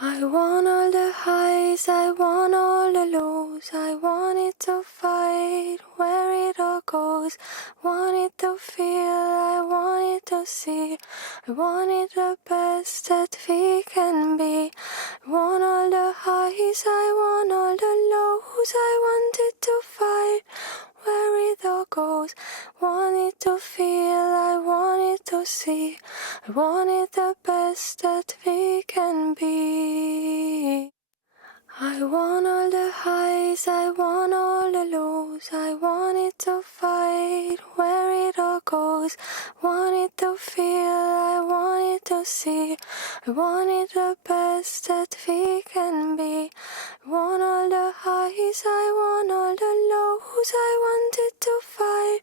I want all the highs, I want all the lows, I want it to fight where it all goes, want it to feel, I want it to see, I want it the best that we can be. I want all the highs, I want all the lows, I want it to fight where it all goes, want it to feel, I want it to see, I want it the best that we can be. I want all the highs, I want all the lows, I want it to fight where it all goes, want it to feel, I want it to see, I want it the best that we can be. I want all the highs, I want all the lows, I want it to fight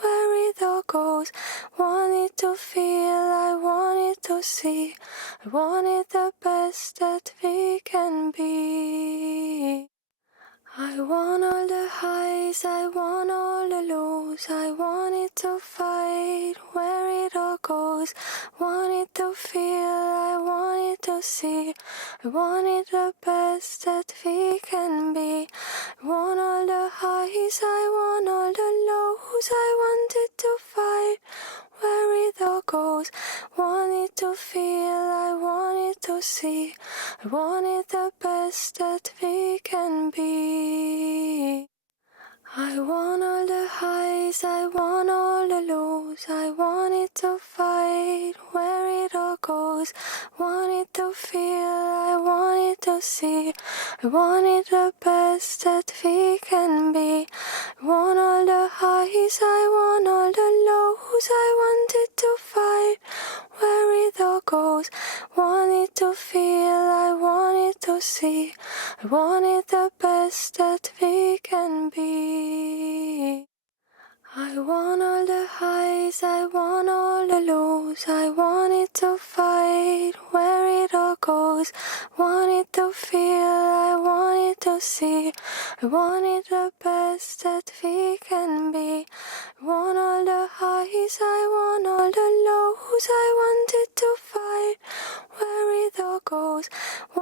where it all goes, want it to feel, I want it to see, I want it the best that we can be. I want all the highs, I want all the lows, I want it to fight where it all goes, want it to feel, I want it to see, I want it the best that we can be. I want all the highs, I want all the lows, I want it to fight where it all goes, want it to feel, I want it to see, I want it the best that we can be. I want all the highs, I want all the lows, I want it to fight where it all goes, want it to feel, I want it to see, I want it the best that we can be. I want all the highs, I want all the lows, I want it to fight where it all goes, want it to feel, I want it to see, I want it the best that we can be. I want all the highs, I want all the lows, I want it to fight where it all goes, want it to feel, I want it to see, I want it the best that we can be. I want all the highs, I want all the lows, I want it to fight where it all goes,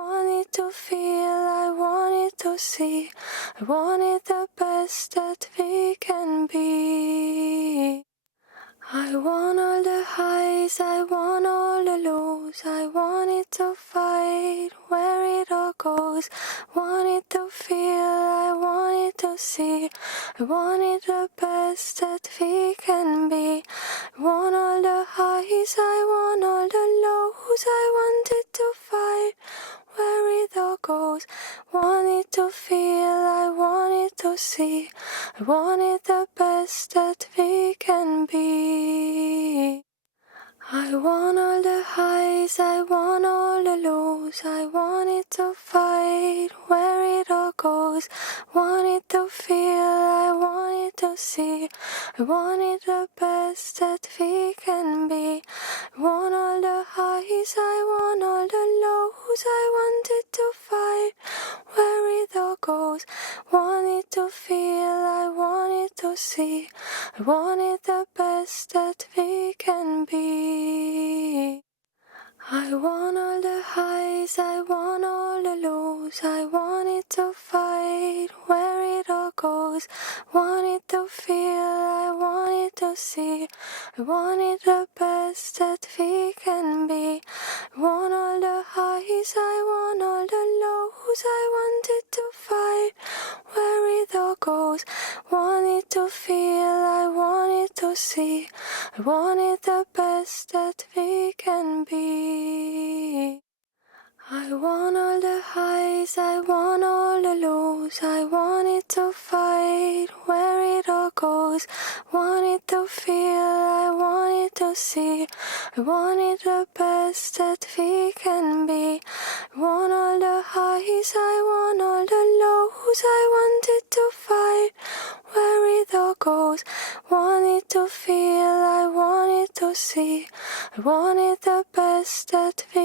want it to feel, I want it to see, I want it the best that we can be. I want all the highs, I want all the lows, I want it to fight where it all goes, want it to feel, I want it to see, I want it the best that we can be. I want all the highs, I want all the lows, I want it to fight where it all goes, want it to feel, I want it to see, I want it the best that we can be. I want all the highs, I want all the lows, I want it to fight where it all goes, want it to feel, I want it to see, I want it the best that we can be. I want all the highs, I want all the lows, I want it to fight where it all goes, want it to feel, I want it to see, I want it the best that we can be. I want all the highs, I want all the lows, I want it to fight where it all goes, want it to feel, I want it to see, I want it the best that we can be. I want all the highs, I want all the lows, I want it to fight where it all goes, want it to feel, I want it to see, I want it the best that we can be. I want all the highs, I want all the lows, I want it to fight where it all goes, want it to feel, I want it to see, I want it the best that we can be. I want all the highs, I want all the lows, I want it to fight where it all goes, want it to feel, I want it to see, I want it the best that we